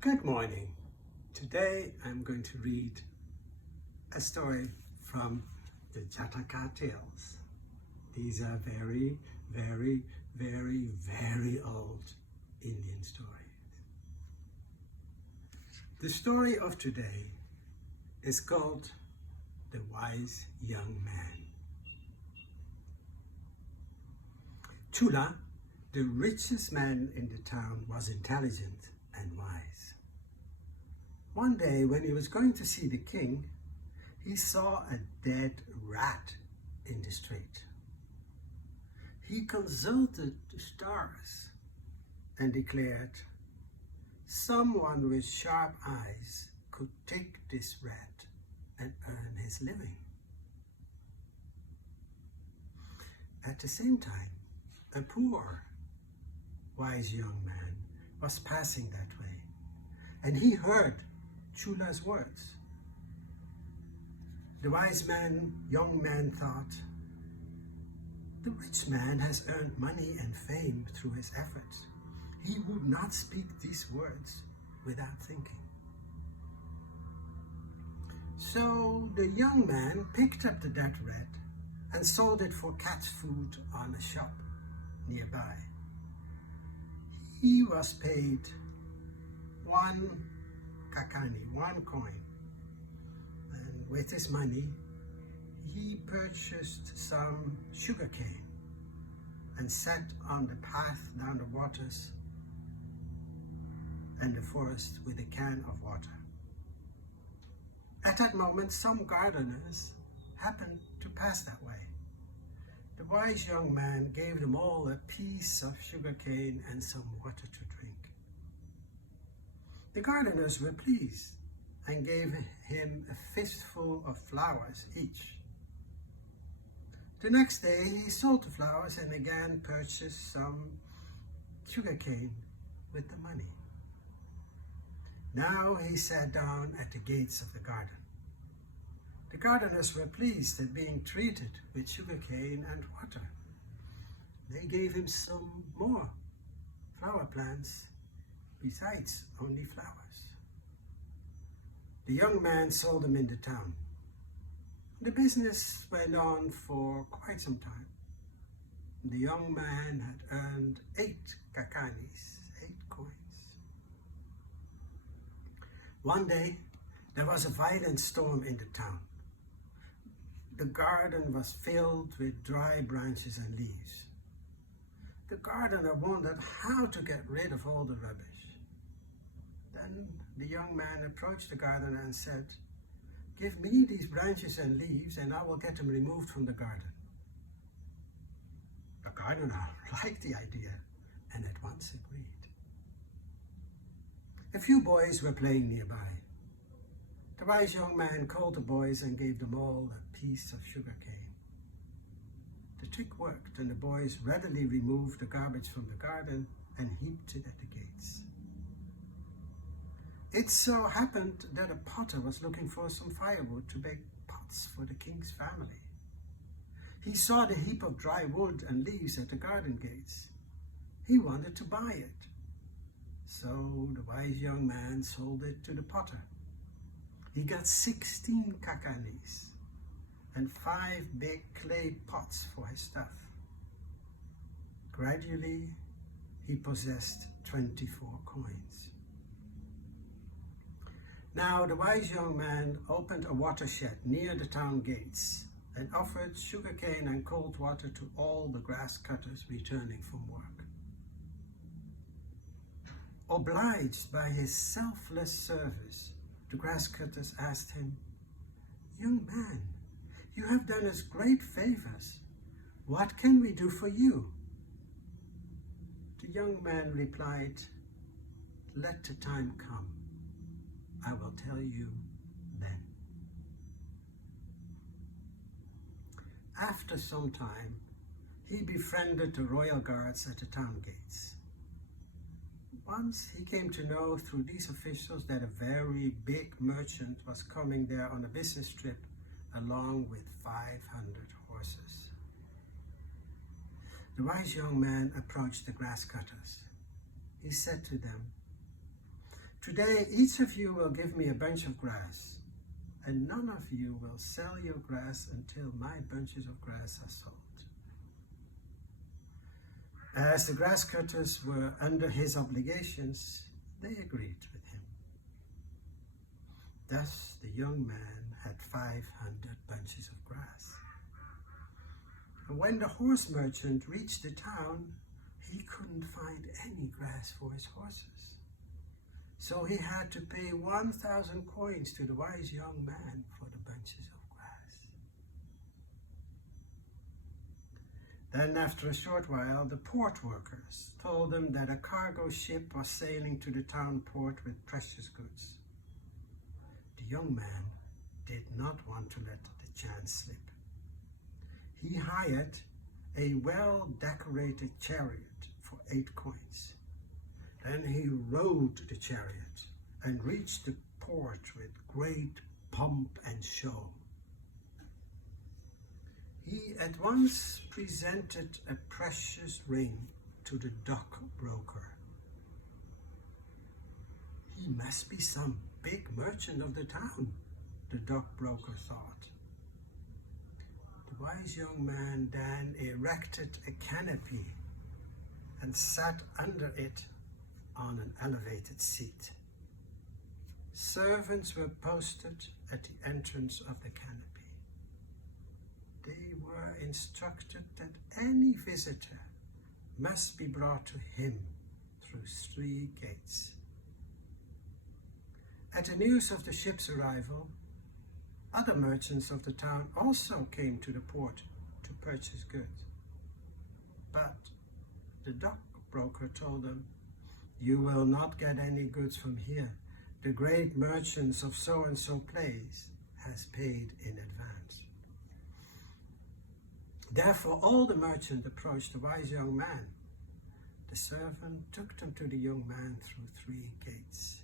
Good morning. Today I'm going to read a story from the Jataka tales. These are very, very, very, very old Indian stories. The story of today is called The Wise Young Man. Chulla, the richest man in the town, was intelligent and wise. One day when he was going to see the king, he saw a dead rat in the street. He consulted the stars and declared, someone with sharp eyes could take this rat and earn his living. At the same time, a poor, wise young man was passing that way, and he heard Chulla's words. The young man thought, the rich man has earned money and fame through his efforts. He would not speak these words without thinking. So the young man picked up the dead rat and sold it for cat's food on a shop nearby. He was paid 1 kakani, 1 coin, and with his money he purchased some sugarcane and sat on the path down the waters and the forest with a can of water. At that moment, some gardeners happened to pass that way. The wise young man gave them all a piece of sugarcane and some water to drink. The gardeners were pleased and gave him a fistful of flowers each. The next day he sold the flowers and again purchased some sugarcane with the money. Now he sat down at the gates of the garden. The gardeners were pleased at being treated with sugarcane and water. They gave him some more flower plants besides only flowers. The young man sold them in the town. The business went on for quite some time. The young man had earned 8 kakanis, 8 coins. One day, there was a violent storm in the town. The garden was filled with dry branches and leaves. The gardener wondered how to get rid of all the rubbish. Then the young man approached the gardener and said, give me these branches and leaves and I will get them removed from the garden. The gardener liked the idea and at once agreed. A few boys were playing nearby. The wise young man called the boys and gave them all a piece of sugarcane. The trick worked and the boys readily removed the garbage from the garden and heaped it at the gates. It so happened that a potter was looking for some firewood to bake pots for the king's family. He saw the heap of dry wood and leaves at the garden gates. He wanted to buy it. So the wise young man sold it to the potter. He got 16 kakanis and 5 big clay pots for his stuff. Gradually, he possessed 24 coins. Now the wise young man opened a watershed near the town gates and offered sugarcane and cold water to all the grass cutters returning from work. Obliged by his selfless service, the grass cutters asked him, young man, you have done us great favors. What can we do for you? The young man replied, let the time come. I will tell you then. After some time, he befriended the royal guards at the town gates. Once he came to know through these officials that a very big merchant was coming there on a business trip along with 500 horses. The wise young man approached the grass cutters. He said to them, Today, each of you will give me a bunch of grass, and none of you will sell your grass until my bunches of grass are sold. As the grass cutters were under his obligations, they agreed with him. Thus the young man had 500 bunches of grass. And when the horse merchant reached the town, he couldn't find any grass for his horses. So he had to pay 1,000 coins to the wise young man for the bunches of grass. Then after a short while, the port workers told them that a cargo ship was sailing to the town port with precious goods. The young man did not want to let the chance slip. He hired a well-decorated chariot for 8 coins. Then he rode the chariot and reached the port with great pomp and show. He at once presented a precious ring to the dock broker. He must be some big merchant of the town, the dock broker thought. The wise young man then erected a canopy and sat under it on an elevated seat. Servants were posted at the entrance of the canopy. They were instructed that any visitor must be brought to him through 3 gates. At the news of the ship's arrival, other merchants of the town also came to the port to purchase goods. But the dock broker told them, "You will not get any goods from here. The great merchants of so-and-so place has paid in advance." Therefore all the merchants approached the wise young man. The servant took them to the young man through 3 gates.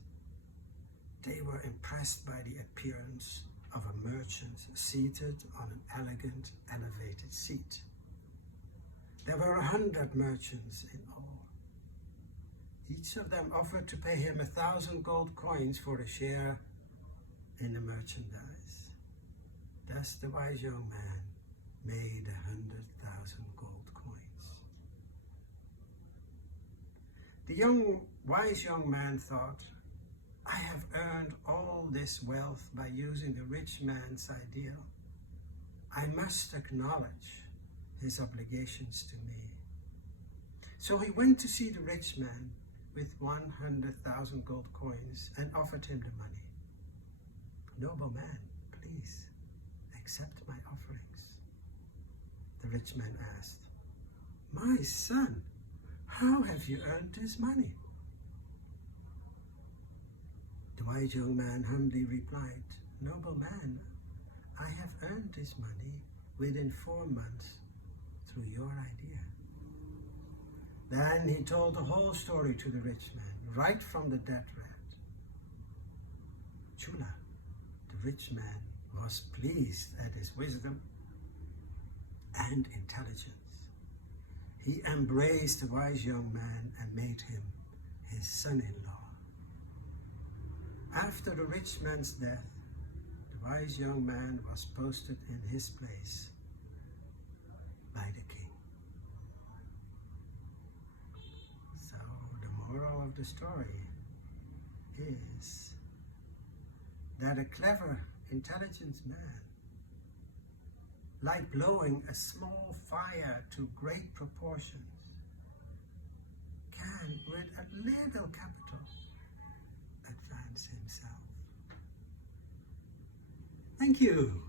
They were impressed by the appearance of a merchant seated on an elegant, elevated seat. There were 100 merchants in all. Each of them offered to pay him 1,000 gold coins for a share in the merchandise. Thus the wise young man made 100,000 gold coins. The wise young man thought, "I have earned all this wealth by using the rich man's ideal. I must acknowledge his obligations to me." So he went to see the rich man with 100,000 gold coins and offered him the money. "Noble man, please accept my offerings." The rich man asked, "My son, how have you earned this money?" The wise young man humbly replied, "Noble man, I have earned this money within 4 months through your idea." Then he told the whole story to the rich man, right from the dead rat. Chulla, the rich man, was pleased at his wisdom and intelligence. He embraced the wise young man and made him his son-in-law. After the rich man's death, the wise young man was posted in his place by the king. So the moral of the story is that a clever, intelligent man, like blowing a small fire to great proportions, can, with a little capital, advance himself. Thank you.